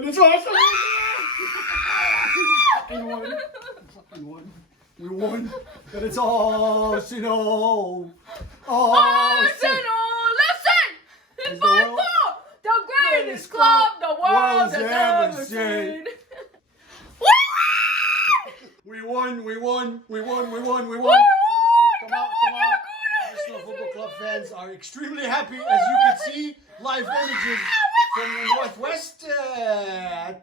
And it's Arsenal! We won. We won. We won. And it's Arsenal. Arsenal, listen! It's by far the greatest club the world has ever seen. We won. We won. We won. We won. We won. Come on, come on. Arsenal Football Club fans are extremely happy, as you can see. Live images from the Northwest.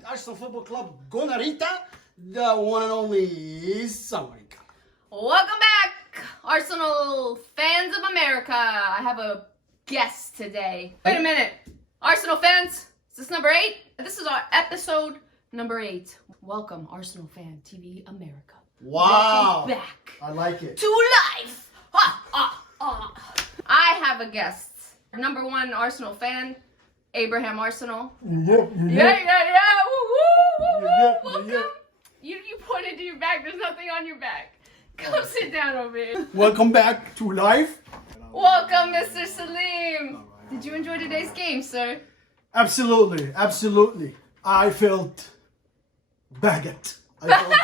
Arsenal Football Club Gonarita, the one and only Samarika. Welcome back, Arsenal fans of America. I have a guest today. Wait a minute. Arsenal fans, is this number 8? This is our episode number 8. Welcome, Arsenal Fan TV America. Wow. Welcome back. I like it. To life. I have a guest. Number 1 Arsenal fan, Abraham Arsenal. Yeah. Woo, welcome. You pointed to your back. There's nothing on your back. Come sit down over here. Welcome back to life. Welcome, Mr. Salim. Did you enjoy today's game, sir? Absolutely, absolutely. I felt baguette. I felt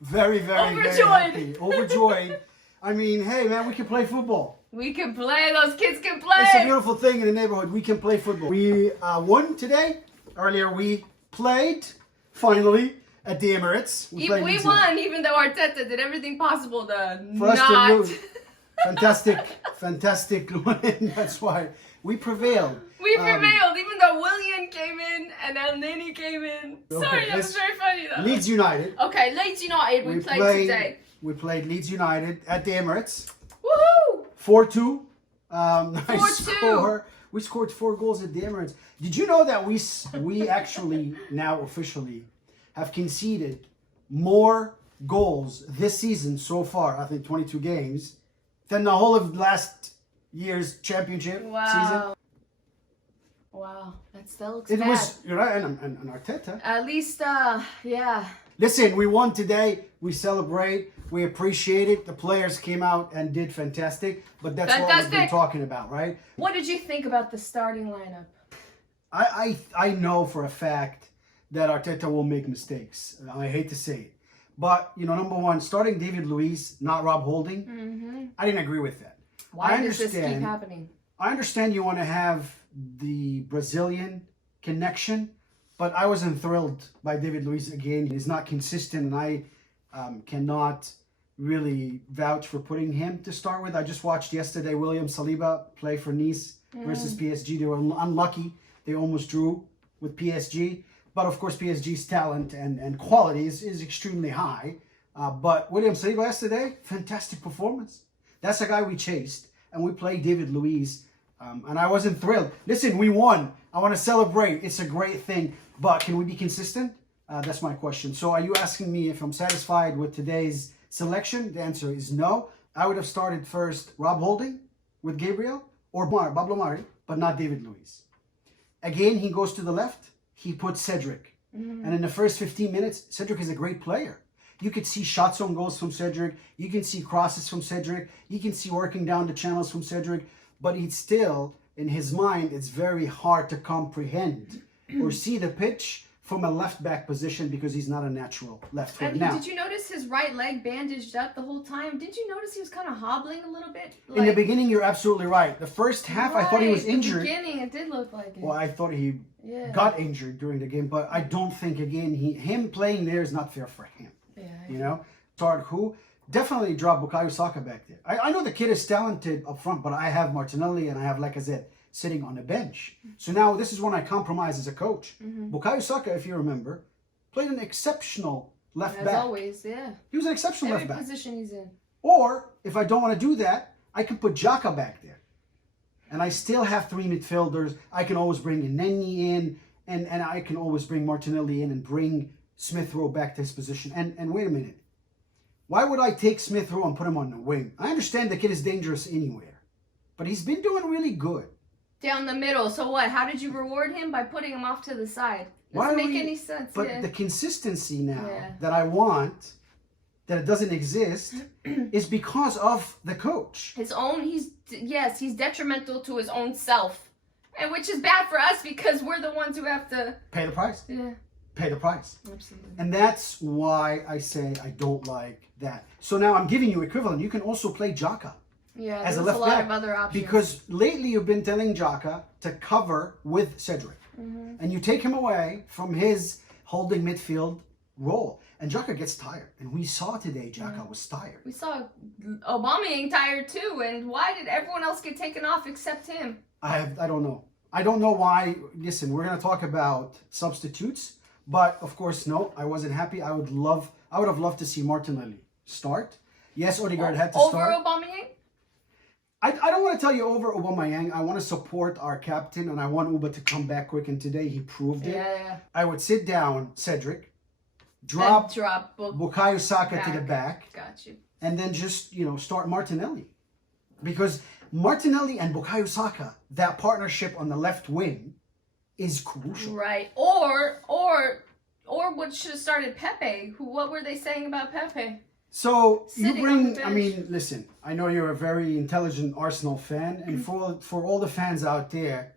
very, very, Overjoyed. very happy. Overjoyed. I mean, hey man, we can play football. We can play. Those kids can play. It's a beautiful thing in the neighborhood. We can play football. We won today. Earlier we played, finally, at the EMIRATES. We won, even though Arteta did everything possible to for us not. to lose. Fantastic win. That's why we prevailed. We prevailed, even though Willian came in and El Nini came in. Okay, Sorry, that was very funny though. Leeds United. Okay, Leeds United. We played today. We played Leeds United at the EMIRATES. Woohoo! 4-2. Nice 4-2. score. We scored 4 goals at the EMIRATES. Did you know that we actually now officially have conceded more goals this season so far, I think 22 games, than the whole of last year's championship season? Wow, that still looks It bad. was, you're right, and Arteta. At least, yeah. Listen, we won today. We celebrate. We appreciate it. The players came out and did fantastic. But that's what we've been talking about, right? What did you think about the starting lineup? I know for a fact that Arteta will make mistakes. I hate to say it. But, you know, number one, starting David Luiz, not Rob Holding, I didn't agree with that. Why does this keep happening? I understand you want to have the Brazilian connection, but I wasn't thrilled by David Luiz again. He's not consistent, and I cannot really vouch for putting him to start with. I just watched yesterday William Saliba play for Nice versus PSG. They were unlucky. They almost drew with PSG. But of course, PSG's talent and quality is extremely high. But William Saliba yesterday, fantastic performance. That's a guy we chased, and we played David Luiz. And I wasn't thrilled. Listen, we won. I want to celebrate. It's a great thing. But can we be consistent? That's my question. So are you asking me if I'm satisfied with today's selection? The answer is no. I would have started first Rob Holding with Gabriel or Pablo Mari, but not David Luiz. Again, he goes to the left. He puts Cedric. And in the first 15 minutes, Cedric is a great player. You could see shots on goals from Cedric. You can see crosses from Cedric. You can see working down the channels from Cedric. But he's still, in his mind, it's very hard to comprehend or see the pitch from a left back position because he's not a natural left foot. Now, did you notice his right leg bandaged up the whole time? Did you notice he was kind of hobbling a little bit? In the beginning, you're absolutely right. The first half, I thought he was injured. In the beginning, it did look like it. Well, I thought he got injured during the game, but I don't think, again, him playing there is not fair for him. Yeah. You know? Start who? Definitely drop Bukayo Saka back there. I know the kid is talented up front, but I have Martinelli and I have Lacazette sitting on the bench. So now this is when I compromise as a coach. Bukayo Saka, if you remember, played an exceptional left back. As always, yeah. He was an exceptional left back. Every position he's in. Or, if I don't want to do that, I can put Xhaka back there. And I still have 3 midfielders. I can always bring Nenny in, and I can always bring Martinelli in and bring Smith Rowe back to his position. And wait a minute. Why would I take Smith Rowe and put him on the wing? I understand the kid is dangerous anywhere, but he's been doing really good. Down the middle. So what? How did you reward him? By putting him off to the side. Doesn't make any sense. But the consistency now that I want, that it doesn't exist, is because of the coach. His own, he's detrimental to his own self. And which is bad for us because we're the ones who have to pay the price. Yeah. Pay the price. Absolutely. And that's why I say I don't like that. So now I'm giving you equivalent. You can also play Xhaka. Yeah, as a there's left a lot back, of other options. because lately you've been telling Xhaka to cover with Cedric, and you take him away from his holding midfield role, and Xhaka gets tired. And we saw today Xhaka was tired. We saw Aubameyang tired too, and why did everyone else get taken off except him? I don't know. I don't know why. Listen, we're gonna talk about substitutes, but of course, no, I wasn't happy. I would have loved to see Martinelli start. Yes, Odegaard had to start. Over Aubameyang? I don't want to tell you over Aubameyang. I want to support our captain, and I want Auba to come back quick. And today he proved it. Yeah. I would sit down Cedric, drop Bukayo Saka to the back, Got you. and then just start Martinelli, because Martinelli and Bukayo Saka, that partnership on the left wing, is crucial. Right. Or what should have started Pepe? What were they saying about Pepe? So Sitting you on bring, the I bench. mean, listen, I know you're a very intelligent Arsenal fan, and for all the fans out there,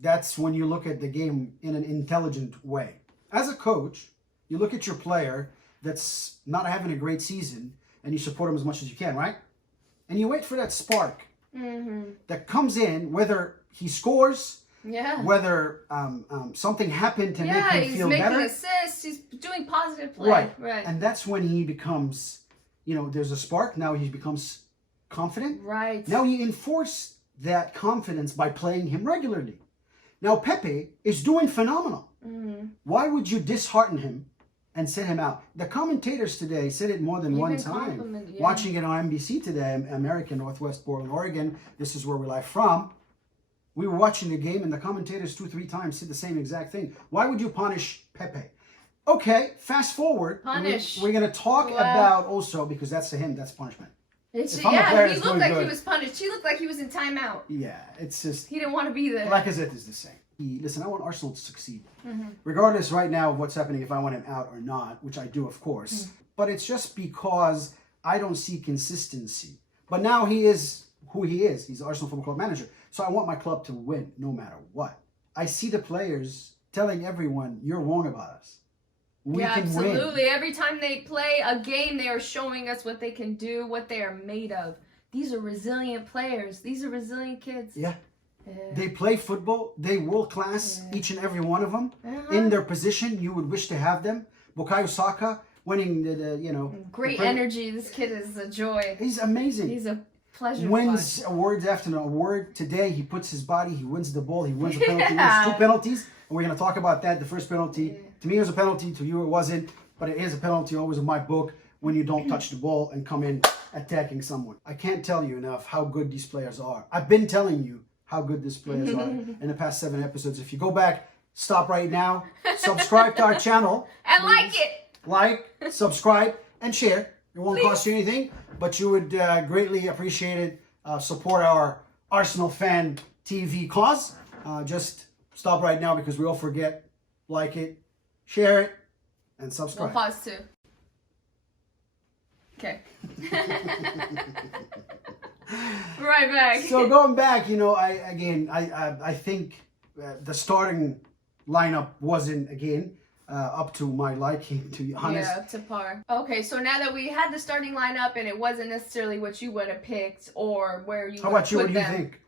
that's when you look at the game in an intelligent way. As a coach, you look at your player that's not having a great season, and you support him as much as you can, right? And you wait for that spark that comes in, whether he scores, whether something happened to make him he's feel making better. assists, he's doing positive play. Right. And that's when he becomes, there's a spark. Now he becomes confident. Right. Now you enforce that confidence by playing him regularly. Now Pepe is doing phenomenal. Why would you dishearten him and send him out? The commentators today said it more than one time. Watching it on NBC today, American, Northwest Portland, Oregon. This is where we're live from. We were watching the game, and the commentators 2-3 times said the same exact thing. Why would you punish Pepe? Okay, fast forward. Punish. We're going to talk about also, because that's to him, that's punishment. He looked like he was punished. He looked like he was in timeout. Yeah, it's just... He didn't want to be there. Lacazette is the same. Listen, I want Arsenal to succeed. Regardless right now of what's happening, if I want him out or not, which I do, of course. But it's just because I don't see consistency. But now he is who he is. He's the Arsenal Football Club manager. So I want my club to win no matter what. I see the players telling everyone, you're wrong about us. We can absolutely. win. Every time they play a game, they are showing us what they can do, what they are made of. These are resilient players. These are resilient kids. Yeah. They play football. They world class, each and every one of them. In their position, you would wish to have them. Bukayo Saka winning Great energy. This kid is a joy. He's amazing. He's a pleasure. Wins awards after award. Today, he puts his body. He wins the ball. He wins the penalty. He wins 2 penalties. And we're going to talk about that. The first penalty, to me, it was a penalty. To you, it wasn't. But it is a penalty, always in my book, when you don't touch the ball and come in attacking someone. I can't tell you enough how good these players are. I've been telling you how good these players are in the past 7 episodes. If you go back, stop right now, subscribe to our channel. And like it. Like, subscribe, and share. It won't cost you anything, but you would greatly appreciate it. Support our Arsenal Fan TV cause. Just stop right now because we all forget. Like it, share it, and subscribe. We'll pause too. Okay. Right back. So going back, I think the starting lineup wasn't up to my liking, to be honest. Yeah, up to par. Okay, so now that we had the starting lineup and it wasn't necessarily what you would have picked or where you would have put them. How about you? What do you think?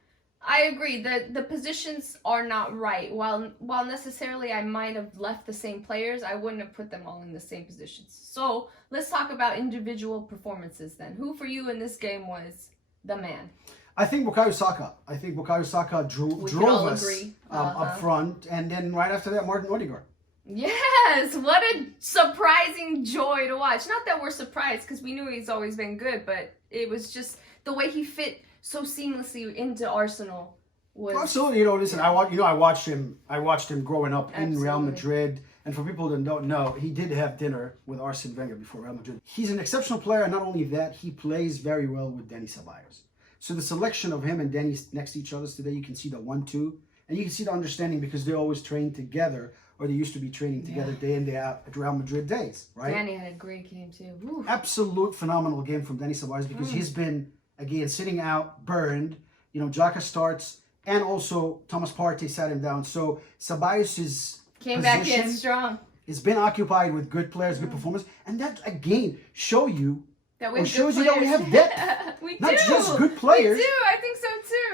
I agree. The positions are not right. While necessarily I might have left the same players, I wouldn't have put them all in the same positions. So let's talk about individual performances then. Who for you in this game was the man? I think Bukayo Saka. I think Bukayo Saka drove us up front, and then right after that, Martin Odegaard. Yes, what a surprising joy to watch. Not that we're surprised because we knew he's always been good, but it was just the way he fit so seamlessly into Arsenal. Was absolutely. Listen, I watched him growing up in Real Madrid, and for people that don't know, he did have dinner with Arsene Wenger before Real Madrid. He's an exceptional player. Not only that, he plays very well with Dani Ceballos. So the selection of him and Dani next to each other today, you can see the 1-2, and you can see the understanding because they always train together, or they used to be training together day in, day out at Real Madrid days, right? Dani had a great game too. Woo. Absolute phenomenal game from Dani Ceballos because he's been, again, sitting out, burned. Xhaka starts, and also Thomas Partey sat him down. So Ceballos' Came back in position strong. has been occupied with good players, good performance, and that again shows you That we have shows good you that we players. have depth. We Not do. just good players. We do. I think so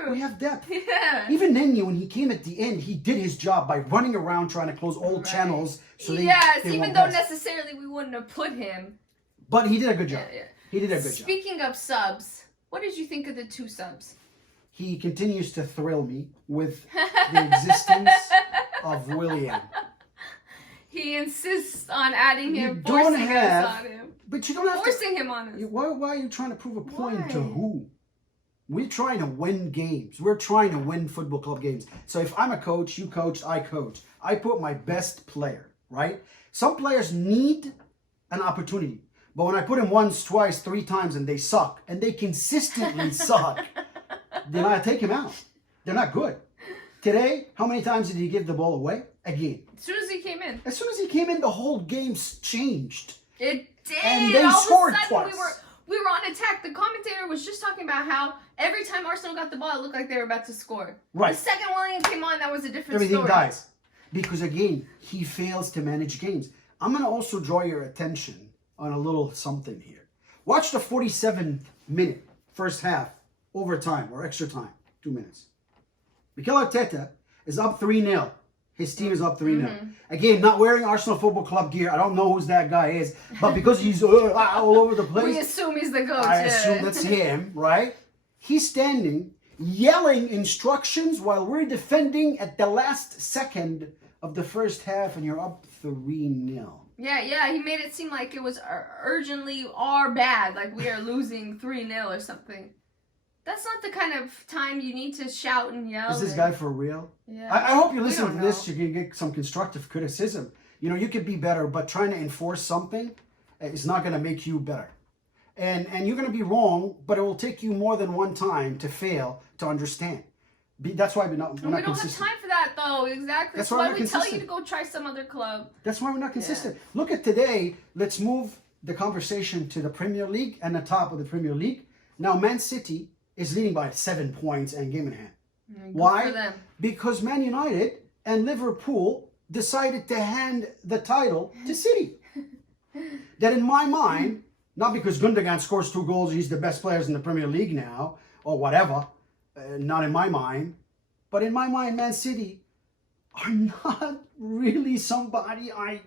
too. We have depth. Yeah. Even Nenye, when he came at the end, he did his job by running around trying to close all channels. So they, yes, they even won't though pass. necessarily we wouldn't have put him. But he did a good job. Yeah, yeah. He did a good job. Speaking of subs, what did you think of the 2 subs? He continues to thrill me with the existence of Willian. He insists on adding him, You don't forcing have- us on him. But you don't have Forcing him on us. to... Why are you trying to prove a point to Why? who? We're trying to win games. We're trying to win football club games. So if I'm a coach, you coach, I coach. I put my best player, right? Some players need an opportunity. But when I put him once, twice, 3 times and they suck, and they consistently suck, then I take him out. They're not good. Today, how many times did he give the ball away? Again. As soon as he came in. As soon as he came in, the whole game changed. It did. And they All scored of a sudden, twice. we were on attack. The commentator was just talking about how every time Arsenal got the ball, it looked like they were about to score. Right. The second Willian came on, that was a different Everything story. dies. Because again, he fails to manage games. I'm going to also draw your attention on a little something here. Watch the 47th minute, first half, overtime or extra time, 2 minutes. Mikel Arteta is up 3-0. His team is up 3-0. Again, not wearing Arsenal Football Club gear. I don't know who that guy is, but because he's all over the place, We assume he's the coach. I assume that's him, right? He's standing, yelling instructions while we're defending at the last second of the first half, and you're up 3-0. Yeah, he made it seem like it was urgently our bad, like we are losing 3-0 or something. That's not the kind of time you need to shout and yell. Is this guy for real? Yeah. I hope you We listen don't to this. know. You can get some constructive criticism. You know, you could be better, but trying to enforce something is not going to make you better. And you're going to be wrong, but it will take you more than one time to fail to understand. That's why we're not We don't have consistent. time for that, though. Exactly. That's That's why why we're we tell you consistent. to go try some other club. That's why we're not consistent. Look at today. Let's move the conversation to the Premier League and the top of the Premier League. Now, Man City is leading by 7 points and game in hand. Good Why? for them. Because Man United and Liverpool decided to hand the title to City. That in my mind, not because Gundogan scores 2 goals, he's the best players in the Premier League now, or whatever, not in my mind, but in my mind, Man City are not really somebody I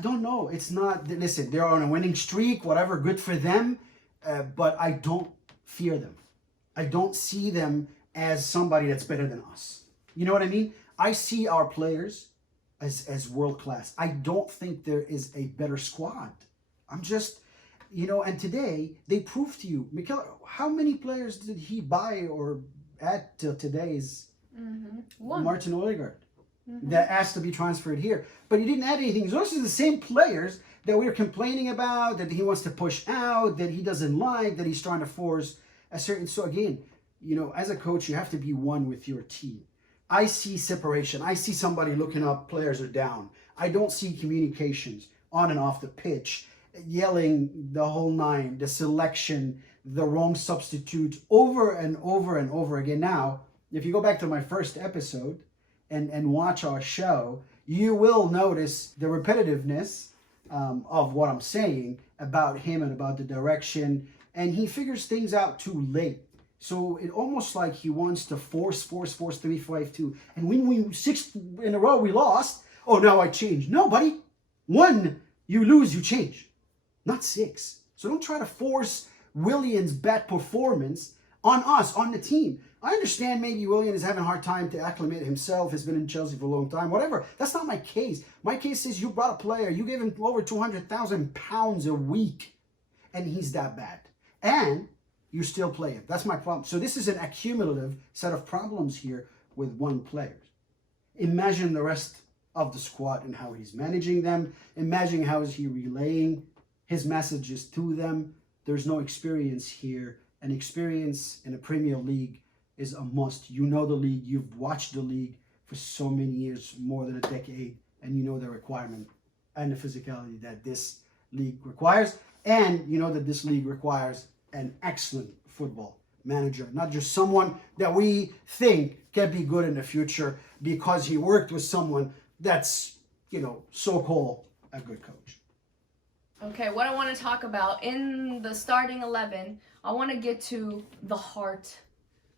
don't know. It's not, listen, they're on a winning streak, whatever, good for them, but I don't fear them. I don't see them as somebody that's better than us. You know what I mean? I see our players as world class. I don't think there is a better squad. I'm just, you know, and today they proved to you, Mikel, how many players did he buy or add till today's One. Martin Odegaard that asked to be transferred here? But he didn't add anything. Those are the same players that we were complaining about, that he wants to push out, that he doesn't like, that he's trying to force a certain. So again, you know, as a coach, you have to be one with your team. I see separation. I see somebody looking up, players are down. I don't see communications on and off the pitch, yelling the whole nine, the selection, the wrong substitute over and over and over again. Now, if you go back to my first episode and watch our show, you will notice the repetitiveness of what I'm saying about him and about the direction. And he figures things out too late. So it almost like he wants to force 3-5-2. And when we 6 in a row we lost, oh, now I changed. No, buddy. 1, you lose, you change. Not 6. So don't try to force Willian's bad performance on us, on the team. I understand maybe Willian is having a hard time to acclimate himself, has been in Chelsea for a long time, whatever. That's not my case. My case is you brought a player, you gave him over £200,000 a week, and he's that bad. And you still play him. That's my problem. So this is an accumulative set of problems here with one player. Imagine the rest of the squad and how he's managing them. Imagine how is he relaying his messages to them. There's no experience here. And experience in a Premier League is a must. You know the league. You've watched the league for so many years, more than a decade, and you know the requirement and the physicality that this league requires. And you know that this league requires an excellent football. manager, not just someone that we think can be good in the future because he worked with someone that's, so-called a good coach. Okay, what I want to talk about in the starting 11, I want to get to the heart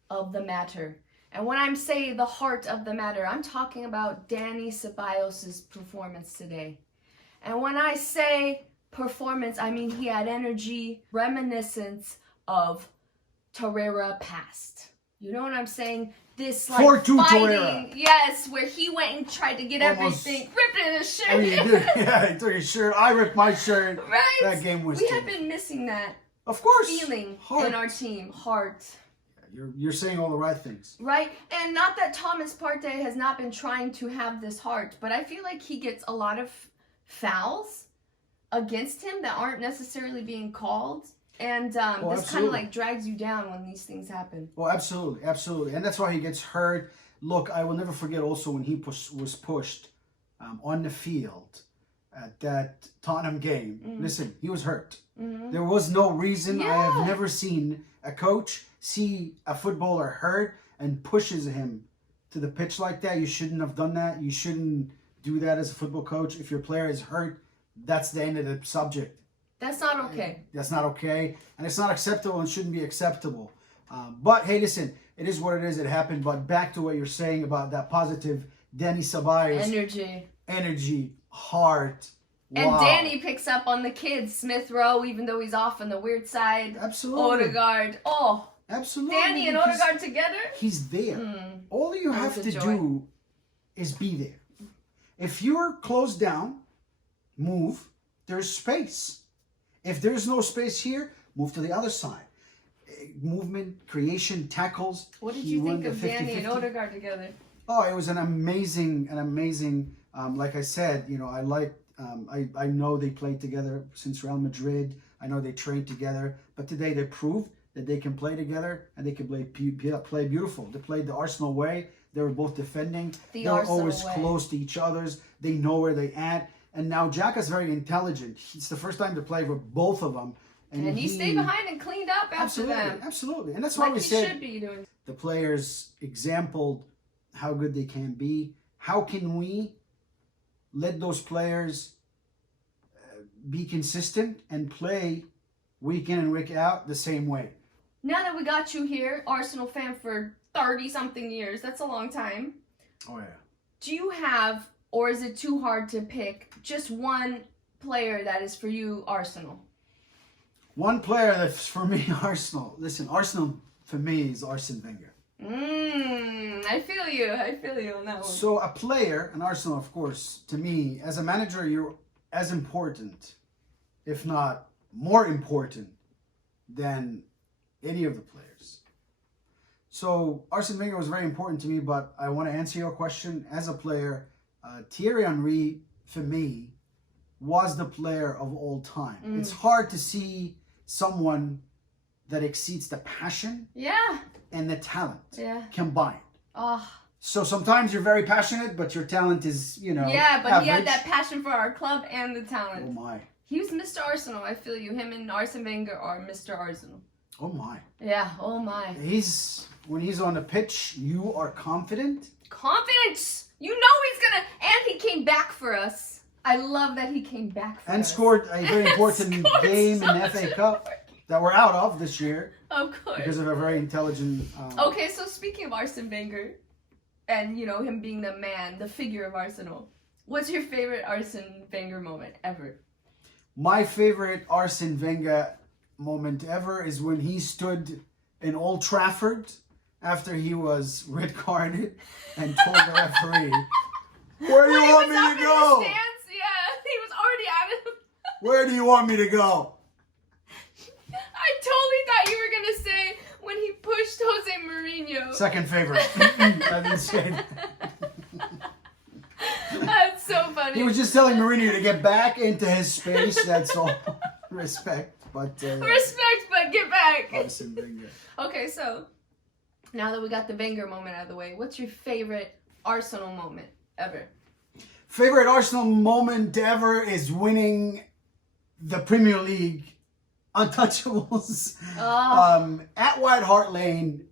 of the matter. And when I'm saying the heart of the matter, I'm talking about Dani Ceballos' performance today. And when I say performance, I mean he had energy, reminiscence of Torreira past. You know what I'm saying? This like 4-2 fighting, Torreira. Yes, where he went and tried to get everything, ripped in his shirt. I mean, he did. Yeah, he took his shirt. I ripped my shirt. Right? That game was. We have been missing that of course feeling heart. in our team, heart. You're saying all the right things. Right? And not that Thomas Partey has not been trying to have this heart, but I feel like he gets a lot of fouls against him that aren't necessarily being called. And this kind of like drags you down when these things happen. Oh, absolutely, absolutely. And that's why he gets hurt. Look, I will never forget also when he was pushed on the field at that Tottenham game. Mm-hmm. Listen, he was hurt. Mm-hmm. There was no reason. Yeah. I have never seen a coach see a footballer hurt and pushes him to the pitch like that. You shouldn't have done that. You shouldn't do that as a football coach. If your player is hurt, that's the end of the subject. That's not okay. That's not okay. And it's not acceptable and shouldn't be acceptable. But hey, listen, it is what it is. It happened. But back to what you're saying about that positive Dani Ceballos. Energy. Heart. And wow. Dani picks up on the kids. Smith Rowe, even though he's off on the weird side. Absolutely. Odegaard. Oh. Absolutely. Dani and Odegaard together? He's there. All you have to do is be there. If you're closed down, move. There's space. If there's no space here, move to the other side. Movement, creation, tackles. What did you think of Dani and Odegaard together? Oh, it was an amazing, like I said, I like, I know they played together since Real Madrid. I know they trained together. But today they proved that they can play together and they can play beautiful. They played the Arsenal way. They were both defending. They were always close to each other's. They know where they at. And now Xhaka's very intelligent. It's the first time to play with both of them. And he stayed behind and cleaned up after them. Absolutely. And that's why we said should be doing. The players exampled how good they can be. How can we let those players be consistent and play week in and week out the same way? Now that we got you here, Arsenal fan for 30-something years, that's a long time. Oh, yeah. Do you have, or is it too hard to pick, just one player that is for you Arsenal? One player that's for me Arsenal. Listen, Arsenal for me is Arsene Wenger. I feel you on that one. So a player, and Arsenal, of course, to me, as a manager, you're as important, if not more important, than any of the players. So Arsene Wenger was very important to me, but I want to answer your question. As a player, Thierry Henry, for me, was the player of all time. It's hard to see someone that exceeds the passion and the talent combined. So sometimes you're very passionate, but your talent is, Yeah, but average. he had that passion for our club and the talent. Oh, my. He was Mr. Arsenal, I feel you. Him and Arsene Wenger are Mr. Arsenal. Oh, my. Yeah, oh, my. When he's on the pitch, you are confident. Confidence! You know he's gonna... And he came back for us. I love that he came back for us. And scored a very important game in the FA Cup that we're out of this year. Of course. Because of a very intelligent... Okay, so speaking of Arsene Wenger, and, him being the man, the figure of Arsenal, what's your favorite Arsene Wenger moment ever? My favorite Arsene Wenger moment ever is when he stood in Old Trafford after he was red carded and told the referee, "Where do you want me to go?" He was already at him. Where do you want me to go? I totally thought you were gonna say when he pushed Jose Mourinho. Second favorite. I didn't say that. That's so funny. He was just telling Mourinho to get back into his space. That's all. Respect, but get back. Arsene Wenger. Okay, so now that we got the Wenger moment out of the way, what's your favorite Arsenal moment ever? Favorite Arsenal moment ever is winning the Premier League Untouchables. Oh. At White Hart Lane,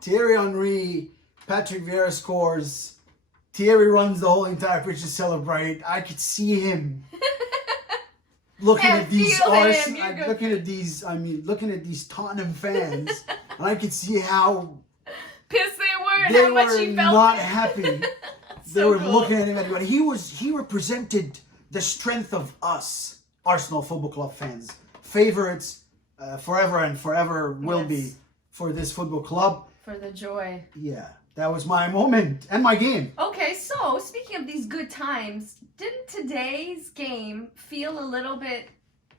Thierry Henry, Patrick Vieira scores. Thierry runs the whole entire pitch to celebrate. I could see him looking at these looking at these Tottenham fans, and I could see how pissed they they were, how much he were felt not happy. They So were cool. looking at him anyway. He represented the strength of us, Arsenal Football Club fans, favorites forever and forever will be Yes. for this football club. For the joy. Yeah, that was my moment and my game. Okay, so speaking of these good times, didn't today's game feel a little bit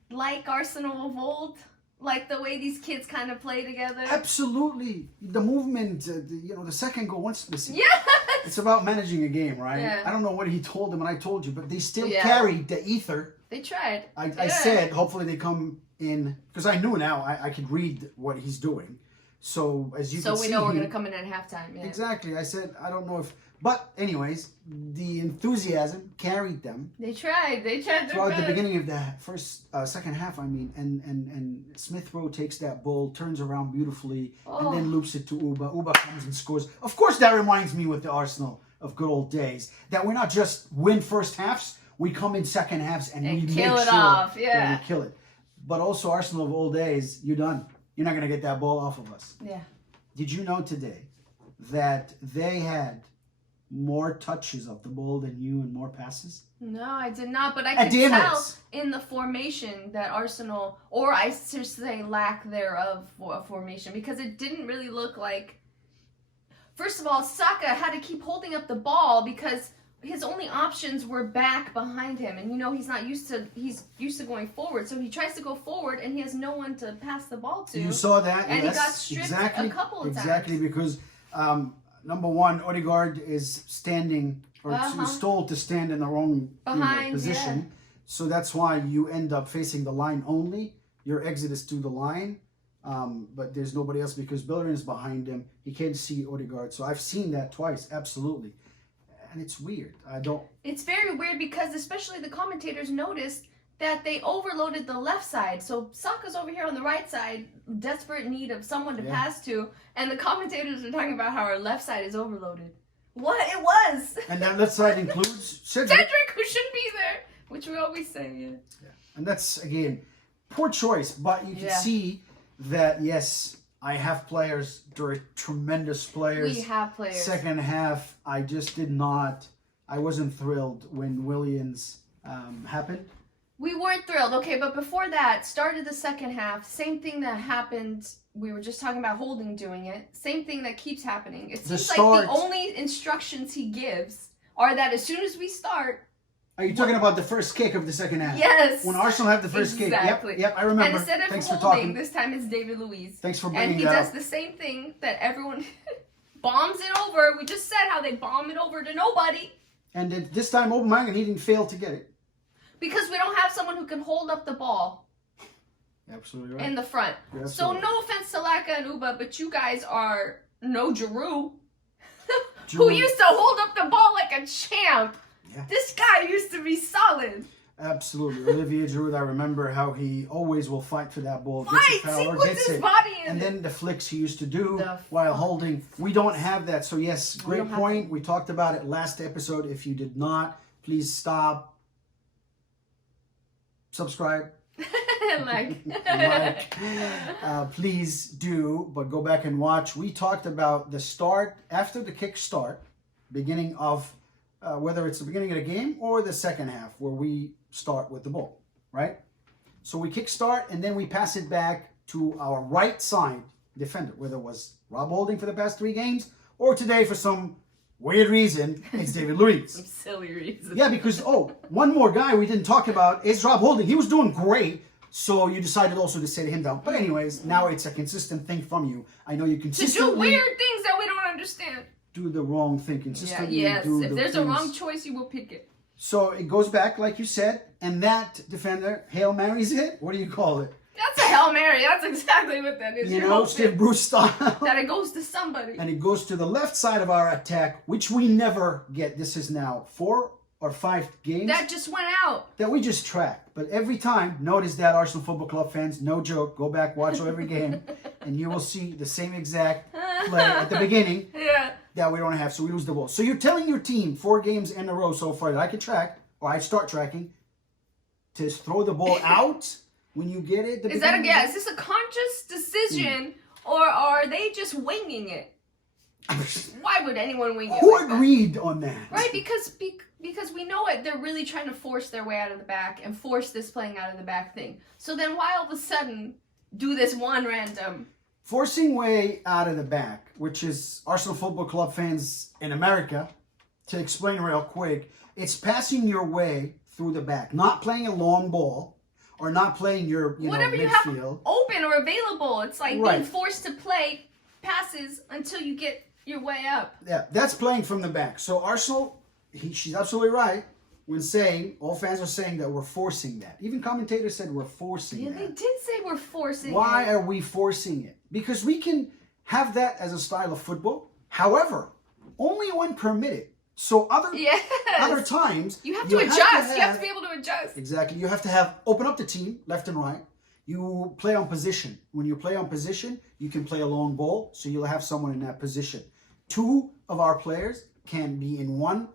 like Arsenal of old? Like the way these kids kind of play together? Absolutely, the movement. The second goal once missing. Yes! It's about managing a game, right? Yeah. I don't know what he told them, and I told you, but they still Yeah. carried the ether. They tried. I Yeah. said, hopefully they come in, because I knew now I could read what he's doing. So as you So can we see, know we're going to come in at halftime. Yeah. exactly. I said, I don't know if, but anyways, the enthusiasm carried them They tried. They tried their throughout the best. beginning of the second half. I mean, and Smith Rowe takes that ball, turns around beautifully, and then loops it to Auba. Auba comes and scores. Of course, that reminds me with the Arsenal of good old days that we're not just win first halves, we come in second halves and we kill make it sure off, that yeah. we kill it. But also Arsenal of old days, you're done. You're not going to get that ball off of us. Yeah. Did you know today that they had more touches of the ball than you and more passes? No, I did not, but I At could the tell Emirates. in the formation that Arsenal, or I should say lack thereof formation, because it didn't really look like... First of all, Saka had to keep holding up the ball because his only options were back behind him, and he's used to going forward, so he tries to go forward and he has no one to pass the ball to. You saw that, and yes, he got stripped a couple of exactly, times. because number one, Odegaard is standing, or is told to stand in the wrong Behind, position, so that's why you end up facing the line only. Your exit is to the line. But there's nobody else because Bellerin is behind him. He can't see Odegaard. So I've seen that twice, absolutely. And it's weird. It's very weird because especially the commentators noticed that they overloaded the left side. So Saka's over here on the right side, desperate need of someone to pass to. And the commentators are talking about how our left side is overloaded. What? It was! And that left side includes Cedric. Cedric, who shouldn't be there. Which we always say, yeah. And that's, again, poor choice. But you can see that, yes, I have players. They're tremendous players. We have players. Second half, I just did not. I wasn't thrilled when Williams happened. We weren't thrilled. Okay, but before that, started the second half. Same thing that happened. We were just talking about Holding doing it. Same thing that keeps happening. It seems like the only instructions he gives are that as soon as we start. Are you talking about the first kick of the second half? Yes. When Arsenal had the first kick. Yep, I remember. And instead of Thanks for Holding, talking. this time it's David Luiz. Thanks for bringing And he that does up. the same thing that everyone bombs it over. We just said how they bomb it over to nobody. And then this time, Aubameyang, he didn't fail to get it. Because we don't have someone who can hold up the ball Absolutely right. in the front. So no offense to Laka and Auba, but you guys are no Giroud. Who used to hold up the ball like a champ. Yeah. This guy used to be solid. Absolutely. Olivier Giroud, I remember how he always will fight for that ball. Fight! Gets a foul He or puts gets his it. body in And it. then the flicks he used to do The while holding. We don't have that. So yes, great don't have point. We talked about it last episode. If you did not, please stop. Subscribe. like. Please do, but go back and watch. We talked about the start, after the kick start, beginning of, whether it's the beginning of the game or the second half, where we start with the ball, right? So we kick start, and then we pass it back to our right side defender, whether it was Rob Holding for the past 3 games, or today for some weird reason, it's David Luiz. Some silly reason. Yeah, because, one more guy we didn't talk about is Rob Holding. He was doing great, so you decided also to sit him down. But anyways, now it's a consistent thing from you. I know you To consistently do weird things that we don't understand. do the wrong thing. Consistently Yes, do if the there's things. a wrong choice, you will pick it. So it goes back, like you said, and that defender Hail Marys it. What do you call it? That's a Hail Mary. That's exactly what that is. You You're know, hoping Steve Bruce style. that it goes to somebody. And it goes to the left side of our attack, which we never get. This is now 4 or 5 games That just went out. that we just track. But every time, notice that Arsenal Football Club fans, no joke, go back, watch every game, and you will see the same exact play at the beginning Yeah. that we don't have, so we lose the ball. So you're telling your team 4 games in a row so far that I can track, or I start tracking, to throw the ball out when you get it? Is this a conscious decision, or are they just winging it? Why would anyone wing it? Who like agreed on that? Right, because we know it. They're really trying to force their way out of the back and force this playing out of the back thing. So then why all of a sudden do this one random? Forcing way out of the back, which is Arsenal Football Club fans in America, to explain real quick, it's passing your way through the back, not playing a long ball or not playing your whatever you midfield. have open or available. It's like Right. being forced to play passes until you get your way up. Yeah, that's playing from the back. So Arsenal, she's absolutely right when saying, all fans are saying that we're forcing that. Even commentators said we're forcing Yeah, that. they did say we're forcing Why it. are we forcing it? Because we can have that as a style of football. However, only when permitted. So other times You have to adjust. You have to be able to adjust. Exactly. You have to open up the team left and right. You play on position. When you play on position, you can play a long ball, so you'll have someone in that position. 2 of our players can be in one,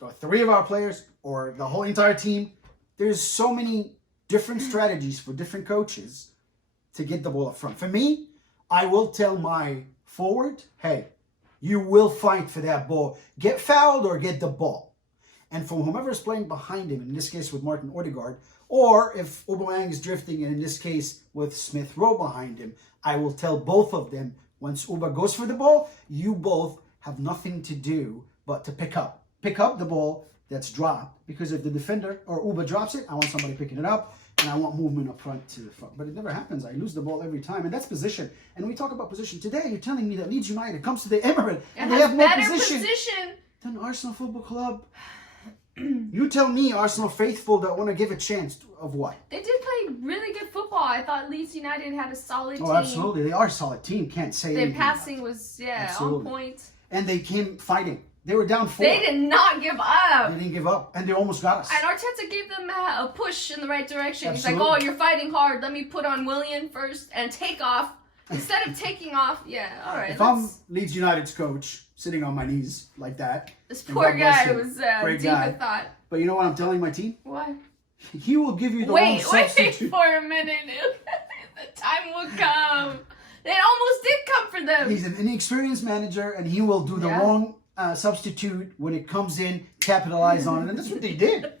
or 3 of our players, or the whole entire team. There's so many different strategies for different coaches to get the ball up front. For me, I will tell my forward, hey, you will fight for that ball. Get fouled or get the ball. And for whomever is playing behind him, in this case with Martin Odegaard, or if Auba is drifting, and in this case with Smith Rowe behind him, I will tell both of them, once Auba goes for the ball, you both have nothing to do but to pick up. Pick up the ball that's dropped, because if the defender or Auba drops it, I want somebody picking it up, and I want movement up front to the front. But it never happens. I lose the ball every time, and that's position. And we talk about position. Today, you're telling me that Leeds United comes to the Emirates and they have more position than Arsenal Football Club. You tell me, Arsenal faithful that want to give a chance of what? They did play really good football. I thought Leeds United had a solid team. Oh, absolutely. They are a solid team. Can't say Their anything passing about it. was, Absolutely. on point. And they came fighting. They were down 4. They did not give up. They didn't give up. And they almost got us. And Arteta gave them a push in the right direction. Absolutely. He's like, oh, you're fighting hard. Let me put on WILLIAN first and take off. Instead of taking off, all right. If I'm Leeds United's coach, sitting on my knees like that. This and poor God bless guy him, was great deep guy. in thought. But you know what I'm telling my team? What? He will give you the wrong Wait substitute. for a minute. The time will come. It almost did come for them. He's an inexperienced manager, and he will do the wrong substitute when it comes in, capitalize on it. And that's what they did.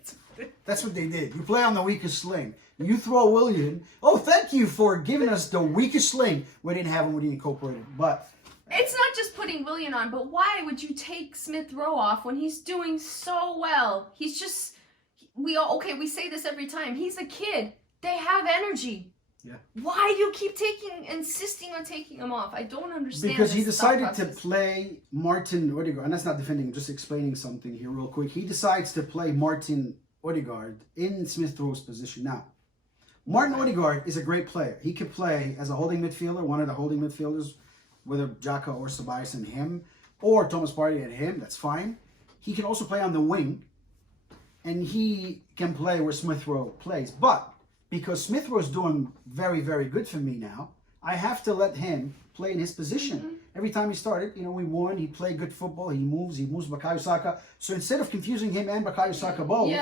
That's what they did. You play on the weakest link. You throw Willian. Oh, thank you for giving us the weakest link. We didn't have him. We didn't incorporate it. But it's not just putting WILLIAN on, but why would you take Smith Rowe off when he's doing so well? He's just, we say this every time. He's a kid. They have energy. Yeah. Why do you keep insisting on taking him off? I don't understand. Because he this decided thought to process. play Martin Odegaard, and that's not defending, just explaining something here real quick. He decides to play Martin Odegaard in Smith Rowe's position. Now, Martin Odegaard is a great player. He could play as a holding midfielder, one of the holding midfielders, whether Xhaka or Ceballos and him, or Thomas Partey and him, that's fine. He can also play on the wing, and he can play where Smith Rowe plays. But because Smith Rowe is doing very, very good for me now, I have to let him play in his position. Mm-hmm. Every time he started, we won. He played good football. He moves Bukayo Saka. So instead of confusing him and Bukayo Saka both,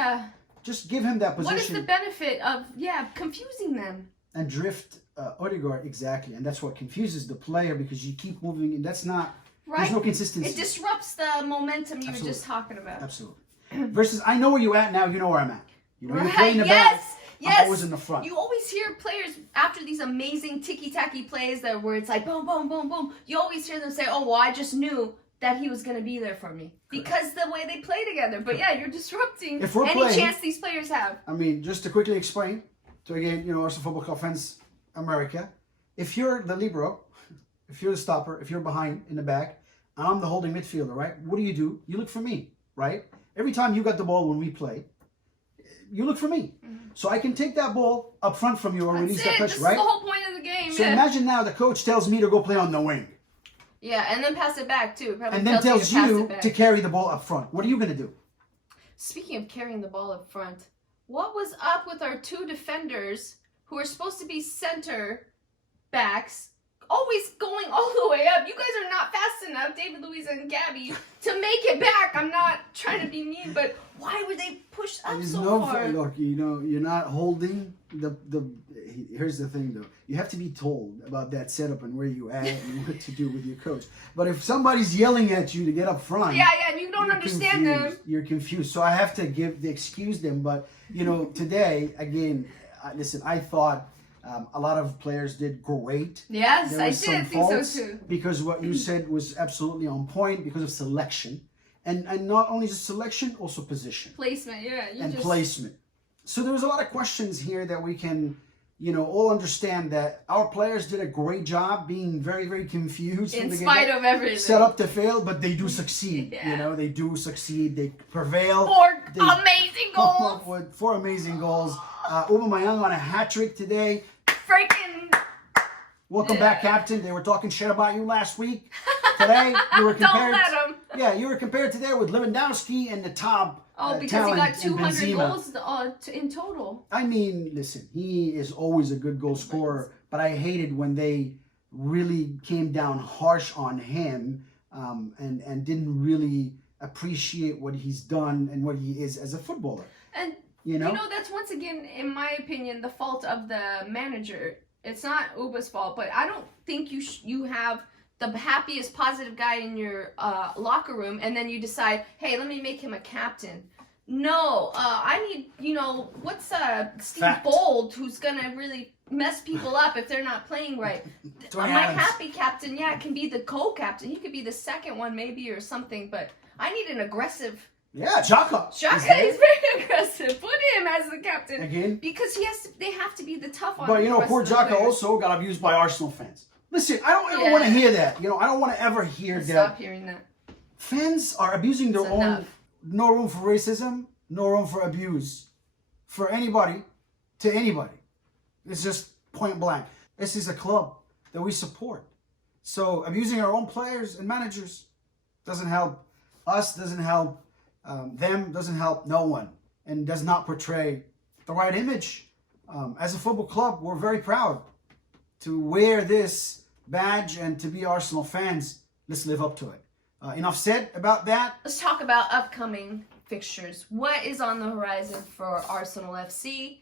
just give him that position. What is the benefit of, confusing them? And drift Odegaard, exactly. And that's what confuses the player, because you keep moving, and that's not, there's no consistency. It disrupts the momentum you were just talking about. Absolutely. Versus, I know where you're at now, you know where I'm at. You're Right, playing the back. Yes. I'm always in the front. You always hear players after these amazing ticky-tacky plays where it's like boom, boom, boom, boom. You always hear them say, oh, well, I just knew that he was going to be there for me. Because the way they play together. But you're disrupting any chance these players have. I mean, just to quickly explain, to again, Arsenal Football Club fans, America, if you're the libero, if you're the stopper, if you're behind in the back, and I'm the holding midfielder, right? What do? You look for me, right? Every time you got the ball when we play, you look for me. So I can take that ball up front from you or release that pressure, right? That's the whole point of the game. So imagine now the coach tells me to go play on the wing. Yeah, and then pass it back too. And then tells you to carry the ball up front. What are you going to do? Speaking of carrying the ball up front, what was up with our two defenders who are supposed to be center backs always going all the way up? You guys are not fast enough, David Luiz and Gabby, to make it back. I'm not trying to be mean, but why were they pushed up so far? Look, you know, you're not holding the. Here's the thing, though. You have to be told about that setup and where you at and what to do with your coach. But if somebody's yelling at you to get up front, and you don't understand them, you're confused. So I have to excuse them. But you know, today again, listen, I thought. A lot of players did great. Yes, I did think so too. Because what you said was absolutely on point because of selection. And not only just selection, also position. Placement, placement. So there was a lot of questions here that we can, you know, all understand that our players did a great job being very, very confused. In spite of everything. Set up to fail, but they do succeed. You know, they do succeed. They prevail. Amazing goals. 4 amazing goals. Auba on a hat-trick today. Freaking. Welcome back, Captain. They were talking shit about you last week. Today, you were compared. Don't let them. Yeah, you were compared today with Lewandowski and the top. Because he got 200 goals in total. I mean, listen, he is always a good goal scorer, but I hated when they really came down harsh on him and didn't really appreciate what he's done and what he is as a footballer. And you know, that's once again, in my opinion, the fault of the manager. It's not Auba's fault, but I don't think you have the happiest, positive guy in your locker room, and then you decide, hey, let me make him a captain. No, I need, you know, what's Steve Bold, who's gonna really mess people up if they're not playing right. My happy captain, can be the co-captain. He could be the second one maybe or something, but I need an aggressive. Yeah, Xhaka. Xhaka is very aggressive. Put him as the captain. Again? Because they have to be the tough one. But, you know, poor Xhaka also got abused by Arsenal fans. Listen, I don't ever want to hear that. You know, I don't want to ever hear that. Stop hearing that. Fans are abusing their own. No room for racism. No room for abuse. For anybody. To anybody. It's just point blank. This is a club that we support. So, abusing our own players and managers doesn't help us, doesn't help them, doesn't help no one, and does not portray the right image. As a football club, we're very proud to wear this badge and to be Arsenal fans. Let's live up to it. Enough said about that. Let's talk about upcoming fixtures. What is on the horizon for Arsenal FC?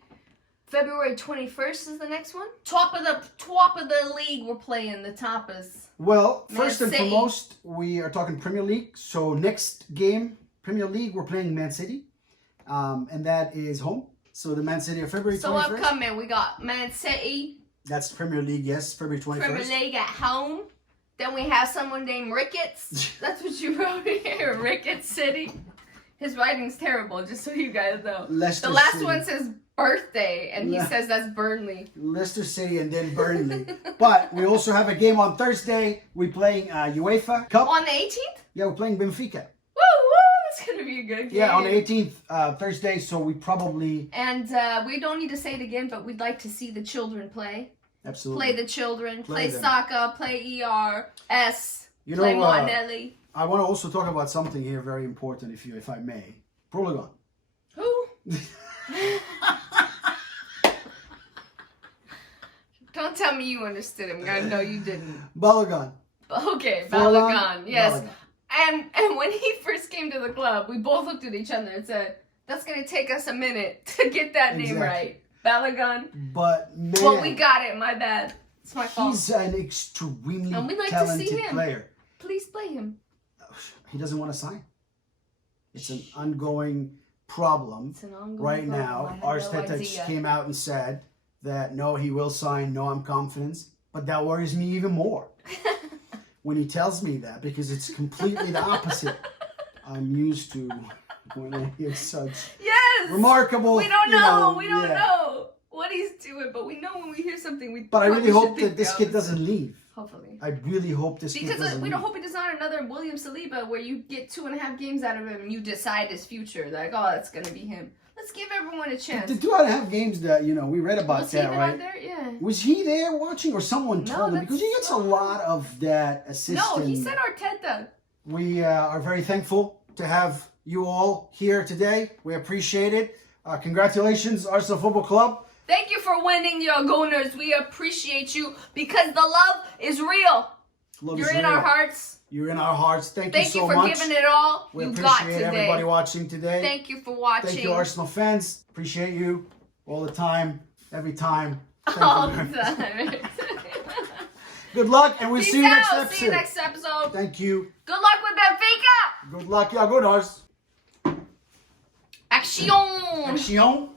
February 21st is the next one. Top of the league we're playing, the tapas. Well, first and foremost, we are talking Premier League. So next game, Premier League, we're playing Man City. And that is home. So the Man City of February 21st. So upcoming, we got Man City. That's Premier League, yes, February 21st. Premier League at home. Then we have someone named Ricketts. That's what you wrote here, Ricketts City. His writing's terrible, just so you guys know. The last one says birthday, and he says that's Burnley. Leicester City and then Burnley. But we also have a game on Thursday. We're playing UEFA Cup. On the 18th? Yeah, we're playing Benfica. Woo! It's going to be a good game. Yeah, on the 18th, Thursday, so we probably... And we don't need to say it again, but we'd like to see the children play. Absolutely. Play the children. Play Saka. Play ERS. You know, play Martinelli. I want to also talk about something here very important, if I may. Prologon. Who? Don't tell me you understood him. I know you didn't. Balogun. Okay, Balogun. Yes. Balogun. And when he first came to the club, we both looked at each other and said, that's going to take us a minute to get that name right. Balogun. But, man. Well, we got it. My bad. It's my fault. He's an extremely and we'd like talented to see him. player. Please play him. He doesn't want to sign. It's an ongoing problem right now. Arteta came out and said that, no, he will sign. No, I'm confident. But that worries me even more when he tells me that, because it's completely the opposite. I'm used to when I hear such remarkable. We don't know. We don't know what he's doing, but we know when we hear something. But I really hope that this kid doesn't leave. Hopefully. I really hope this kid doesn't leave. Because we don't hope he does not another William Saliba where you get 2.5 games out of him and you decide his future. Like, oh, that's going to be him. Let's give everyone a chance. The 2.5 games that, you know, we read about that, right? Was he there? Yeah. Was he there watching, or someone told him? Because he gets a lot of that assistance. No, he said Arteta. We are very thankful to have you all here today. We appreciate it. Congratulations, Arsenal Football Club. Thank you for winning, the Unkowners. We appreciate you because the love is real. You're in our hearts. You're in our hearts. Thank you so much. Thank you for giving it all. We you got appreciate today. everybody watching today. Thank you for watching. Thank you, Arsenal fans. Appreciate you all the time, every time. Thank All you. the time. Good luck, and we'll see you next episode. See you next episode. Thank you. Good luck with Benfica. Good luck. Yeah, good, Ars. Action. Action.